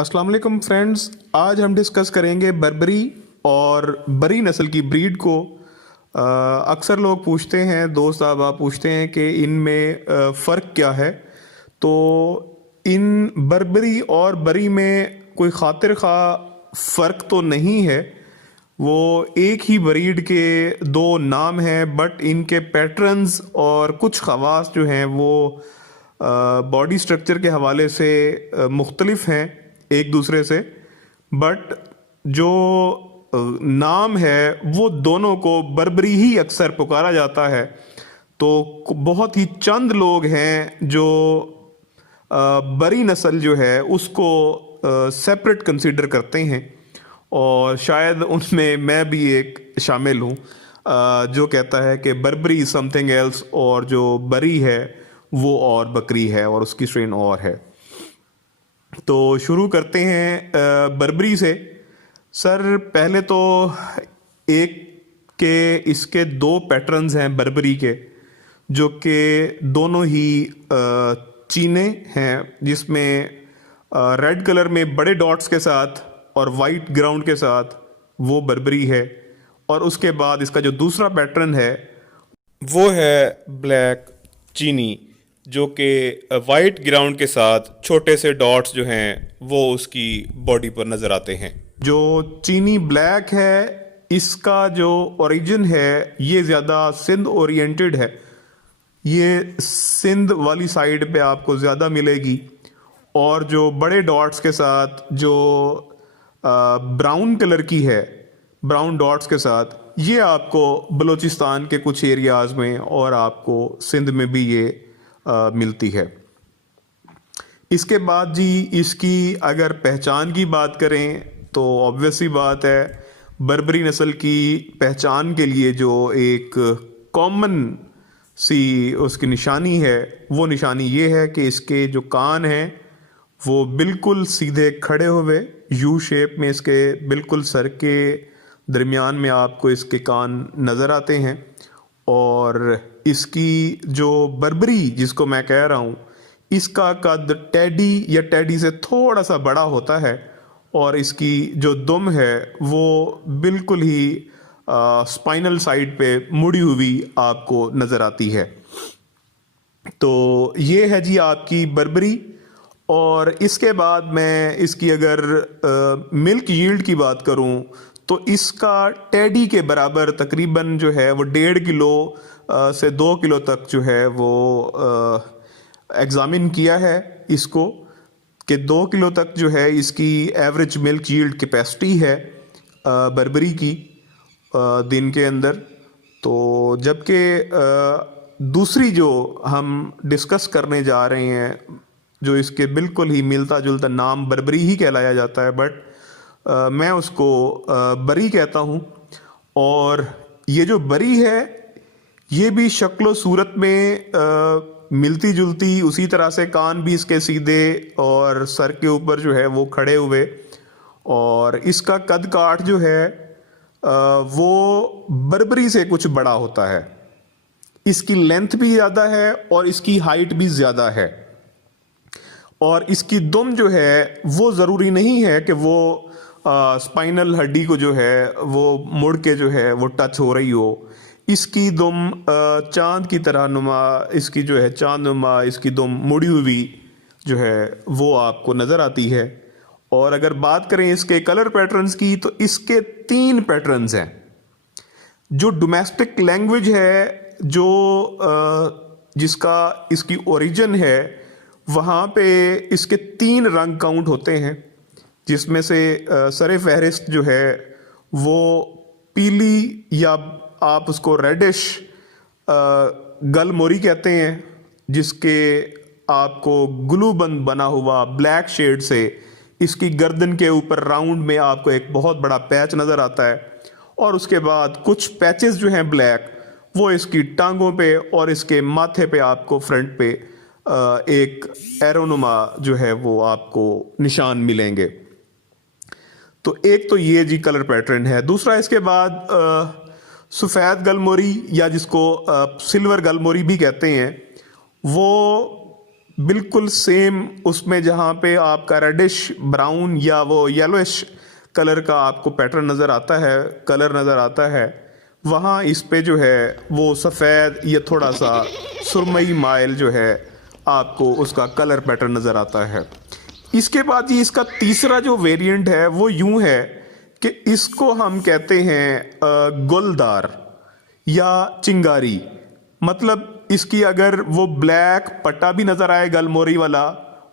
अस्सलाम वालेकुम फ्रेंड्स। आज हम डिस्कस करेंगे बर्बरी और बरी नस्ल की ब्रीड को। अक्सर लोग पूछते हैं, दोस्त साहब पूछते हैं कि इनमें फ़र्क क्या है। तो इन बर्बरी और बरी में कोई खातिर खा फ़र्क तो नहीं है। वो एक ही ब्रीड के दो नाम हैं, बट इनके पैटर्न्स और कुछ ख़वास जो हैं वो बॉडी स्ट्रक्चर के हवाले से मुख्तलिफ हैं एक दूसरे से। बट जो नाम है वो दोनों को बर्बरी ही अक्सर पुकारा जाता है। तो बहुत ही चंद लोग हैं जो बरी नस्ल जो है उसको सेपरेट कंसीडर करते हैं, और शायद उनमें मैं भी एक शामिल हूँ जो कहता है कि बर्बरी समथिंग एल्स और जो बरी है वो और बकरी है और उसकी स्ट्रेन और है। तो शुरू करते हैं बर्बरी से। सर पहले तो एक के इसके दो पैटर्न्स हैं बर्बरी के, जो कि दोनों ही चीने हैं, जिसमें रेड कलर में बड़े डॉट्स के साथ और वाइट ग्राउंड के साथ वो बर्बरी है। और उसके बाद इसका जो दूसरा पैटर्न है वो है ब्लैक चीनी, जो कि वाइट ग्राउंड के साथ छोटे से डॉट्स जो हैं वो उसकी बॉडी पर नज़र आते हैं। जो चीनी ब्लैक है इसका जो ओरिजिन है ये ज़्यादा सिंध ओरिएंटेड है। ये सिंध वाली साइड पे आपको ज़्यादा मिलेगी। और जो बड़े डॉट्स के साथ जो ब्राउन कलर की है, ब्राउन डॉट्स के साथ, ये आपको बलूचिस्तान के कुछ एरियाज़ में और आपको सिंध में भी ये मिलती है। इसके बाद जी इसकी अगर पहचान की बात करें तो ऑब्वियसली बात है, बर्बरी नस्ल की पहचान के लिए जो एक कॉमन सी उसकी निशानी है वो निशानी ये है कि इसके जो कान हैं वो बिल्कुल सीधे खड़े हुए यू शेप में, इसके बिल्कुल सर के दरमियान में आपको इसके कान नज़र आते हैं। और इसकी जो बर्बरी जिसको मैं कह रहा हूँ, इसका कद टेडी या टेडी से थोड़ा सा बड़ा होता है, और इसकी जो दुम है वो बिल्कुल ही स्पाइनल साइड पे मुड़ी हुई आपको नज़र आती है। तो ये है जी आपकी बर्बरी। और इसके बाद मैं इसकी अगर मिल्क यील्ड की बात करूं तो इसका टेडी के बराबर तकरीबन जो है वो 1.5 किलो से 2 किलो तक जो है वो एग्ज़ामिन किया है इसको, कि 2 किलो तक जो है इसकी एवरेज मिल्क यील्ड कैपेसिटी है बर्बरी की दिन के अंदर। तो जबकि दूसरी जो हम डिस्कस करने जा रहे हैं, जो इसके बिल्कुल ही मिलता जुलता नाम बर्बरी ही कहलाया जाता है, बट मैं उसको बरी कहता हूँ। और ये जो बरी है ये भी शक्ल सूरत में मिलती जुलती, उसी तरह से कान भी इसके सीधे और सर के ऊपर जो है वो खड़े हुए, और इसका कद काठ जो है वो बर्बरी से कुछ बड़ा होता है। इसकी लेंथ भी ज़्यादा है और इसकी हाइट भी ज़्यादा है। और इसकी दुम जो है वो ज़रूरी नहीं है कि वो स्पाइनल हड्डी को जो है वो मुड़ के जो है वो टच हो रही हो। इसकी दुम चांद की तरह नुमा, इसकी जो है चांद नुमा इसकी दुम मुड़ी हुई जो है वो आपको नज़र आती है। और अगर बात करें इसके कलर पैटर्न्स की तो इसके 3 पैटर्न्स हैं। जो डोमेस्टिक लैंग्वेज है, जो जिसका इसकी ओरिजिन है, वहाँ पे इसके 3 रंग काउंट होते हैं, जिसमें से सरे फहरिस्त जो है वो पीली या आप उसको रेडिश गलमोरी कहते हैं, जिसके आपको ग्लू बंद बना हुआ ब्लैक शेड से इसकी गर्दन के ऊपर राउंड में आपको एक बहुत बड़ा पैच नज़र आता है। और उसके बाद कुछ पैचेस जो हैं ब्लैक वो इसकी टांगों पे और इसके माथे पे आपको फ्रंट पे एक एरोनुमा जो है वो आपको निशान मिलेंगे। तो एक तो ये जी कलर पैटर्न है। दूसरा इसके बाद सफ़ेद गलमोरी या जिसको सिल्वर गलमोरी भी कहते हैं, वो बिल्कुल सेम उसमें जहाँ पे आपका रेडिश ब्राउन या वो येलोइश कलर का आपको पैटर्न नज़र आता है, कलर नज़र आता है, वहाँ इस पे जो है वो सफ़ेद या थोड़ा सा सुरमई माइल जो है आपको उसका कलर पैटर्न नज़र आता है। इसके बाद ये इसका तीसरा जो वेरिएंट है वो यूं है कि इसको हम कहते हैं गुलदार या चिंगारी। मतलब इसकी अगर वो ब्लैक पट्टा भी नज़र आए गलमोरी वाला,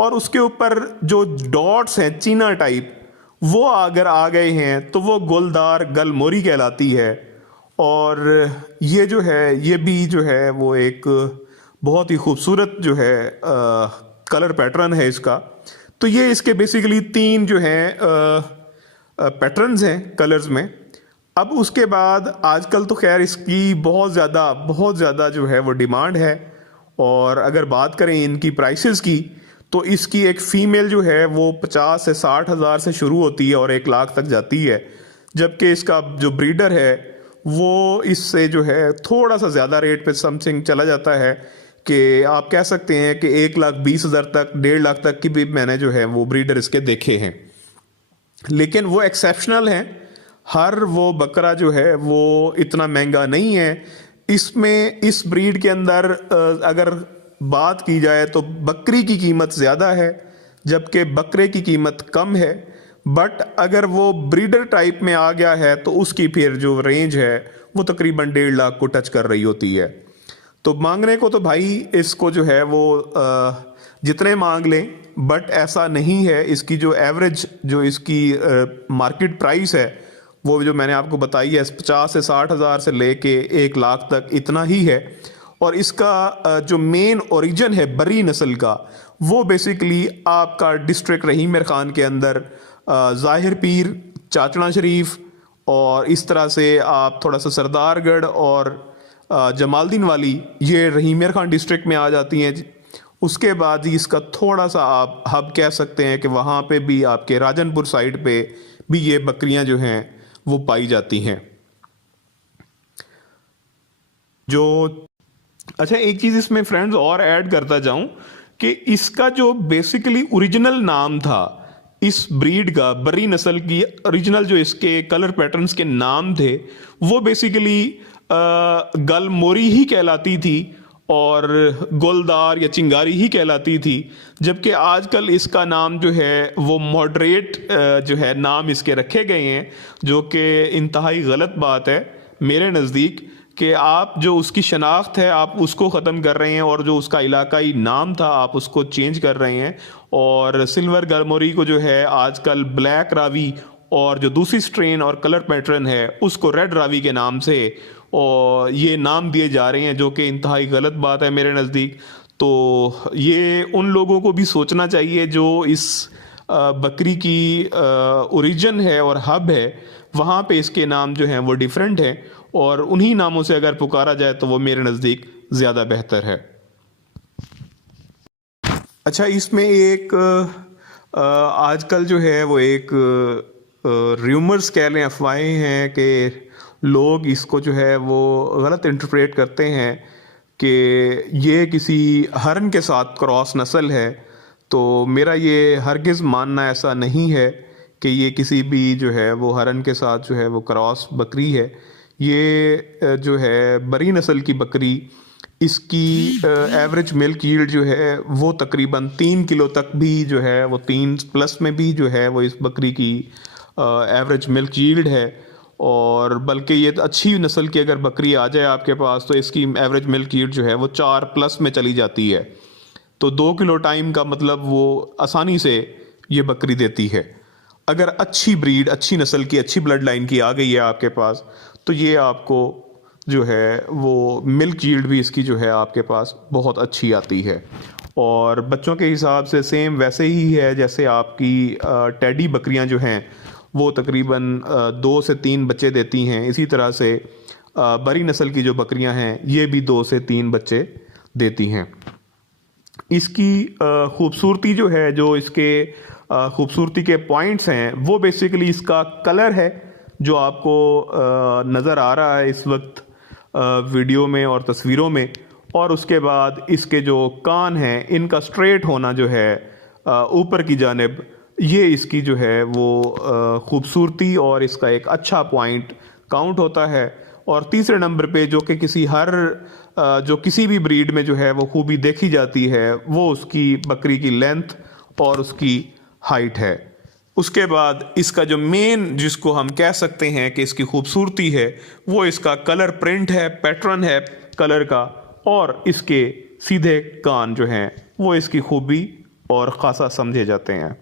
और उसके ऊपर जो डॉट्स हैं चीना टाइप वो अगर आ गए हैं तो वो गुलदार गलमोरी कहलाती है। और ये जो है ये भी जो है वो एक बहुत ही खूबसूरत जो है कलर पैटर्न है इसका। तो ये इसके बेसिकली तीन जो हैं पैटर्न्स हैं कलर्स में। अब उसके बाद आजकल तो खैर इसकी बहुत ज़्यादा जो है वो डिमांड है। और अगर बात करें इनकी प्राइसेस की तो इसकी एक फ़ीमेल जो है वो 50 से 60 हज़ार से शुरू होती है और 1 लाख तक जाती है, जबकि इसका जो ब्रीडर है वो इससे जो है थोड़ा सा ज़्यादा रेट पे समथिंग चला जाता है कि आप कह सकते हैं कि 1,20,000 तक 1.5 लाख तक की भी मैंने जो है वो ब्रीडर इसके देखे हैं। लेकिन वो एक्सेप्शनल हैं, हर वो बकरा जो है वो इतना महंगा नहीं है। इसमें इस ब्रीड के अंदर अगर बात की जाए तो बकरी की कीमत ज़्यादा है जबकि बकरे की कीमत कम है। बट अगर वो ब्रीडर टाइप में आ गया है तो उसकी फिर जो रेंज है वो तकरीबन 1.5 लाख को टच कर रही होती है। तो मांगने को तो भाई इसको जो है वो जितने मांग लें, बट ऐसा नहीं है। इसकी जो एवरेज जो इसकी मार्केट प्राइस है वो जो मैंने आपको बताई है 50 से 60 हज़ार से लेके 1 लाख तक इतना ही है। और इसका जो मेन ओरिजिन है बरी नस्ल का वो बेसिकली आपका डिस्ट्रिक्ट रहीम मिर खान के अंदर ज़ाहिर पीर, चाचना शरीफ और इस तरह से आप थोड़ा सा सरदारगढ़ और जमालदीन वाली ये रहीम मिर खान डिस्ट्रिक्ट में आ जाती हैं। उसके बाद ही इसका थोड़ा सा आप हब कह सकते हैं कि वहाँ पे भी आपके राजनपुर साइड पे भी ये बकरियां जो हैं वो पाई जाती हैं। जो अच्छा एक चीज़ इसमें फ्रेंड्स और ऐड करता जाऊं कि इसका जो बेसिकली ओरिजिनल नाम था इस ब्रीड का, बरी नस्ल की ओरिजिनल जो इसके कलर पैटर्न्स के नाम थे वो बेसिकली गलमोरी ही कहलाती थी और गुलदार या चिंगारी ही कहलाती थी। जबकि आजकल इसका नाम जो है वो मॉडरेट जो है नाम इसके रखे गए हैं, जो कि इंतहाई गलत बात है मेरे नज़दीक कि आप जो उसकी शनाख्त है आप उसको ख़त्म कर रहे हैं और जो उसका इलाकाई नाम था आप उसको चेंज कर रहे हैं। और सिल्वर गलमोरी को जो है आजकल ब्लैक रावी और जो दूसरी स्ट्रेन और कलर पैटर्न है उसको रेड रावी के नाम से और ये नाम दिए जा रहे हैं, जो कि इंतहाई गलत बात है मेरे नज़दीक। तो ये उन लोगों को भी सोचना चाहिए जो इस बकरी की ओरिजिन है और हब है वहाँ पे इसके नाम जो हैं वो डिफरेंट हैं और उन्हीं नामों से अगर पुकारा जाए तो वो मेरे नज़दीक ज़्यादा बेहतर है। अच्छा इसमें एक आजकल जो है वो एक र्यूमर्स कह लें, अफवाहें हैं कि लोग इसको जो है वो गलत इंटरप्रेट करते हैं कि ये किसी हरन के साथ क्रॉस नस्ल है। तो मेरा ये हरगिज़ मानना ऐसा नहीं है कि ये किसी भी जो है वो हरन के साथ जो है वो क्रॉस बकरी है। ये जो है बरी नस्ल की बकरी, इसकी एवरेज मिल्क यील्ड जो है वो तकरीबन 3 किलो तक भी जो है वो 3+ में भी जो है वो इस बकरी की एवरेज मिल्क यील्ड है। और बल्कि ये अच्छी नस्ल की अगर बकरी आ जाए आपके पास तो इसकी एवरेज मिल्क यील्ड जो है वो 4+ में चली जाती है। तो 2 किलो टाइम का मतलब वो आसानी से ये बकरी देती है। अगर अच्छी ब्रीड, अच्छी नस्ल की, अच्छी ब्लड लाइन की आ गई है आपके पास तो ये आपको जो है वो मिल्क यील्ड भी इसकी जो है आपके पास बहुत अच्छी आती है। और बच्चों के हिसाब से सेम वैसे ही है जैसे आपकी टेडी बकरियां जो हैं वो तकरीबन 2 से 3 बच्चे देती हैं। इसी तरह से बरी नस्ल की जो बकरियां हैं ये भी 2 से 3 बच्चे देती हैं। इसकी खूबसूरती जो है, जो इसके खूबसूरती के पॉइंट्स हैं वो बेसिकली इसका कलर है जो आपको नज़र आ रहा है इस वक्त वीडियो में और तस्वीरों में। और उसके बाद इसके जो कान हैं इनका स्ट्रेट होना जो है ऊपर की जानिब, ये इसकी जो है वो खूबसूरती और इसका एक अच्छा पॉइंट काउंट होता है। और तीसरे नंबर पे जो कि जो किसी भी ब्रीड में जो है वो खूबी देखी जाती है, वो उसकी बकरी की लेंथ और उसकी हाइट है। उसके बाद इसका जो मेन जिसको हम कह सकते हैं कि इसकी खूबसूरती है, वो इसका कलर प्रिंट है, पैटर्न है कलर का, और इसके सीधे कान जो हैं वो इसकी खूबी और ख़ासा समझे जाते हैं।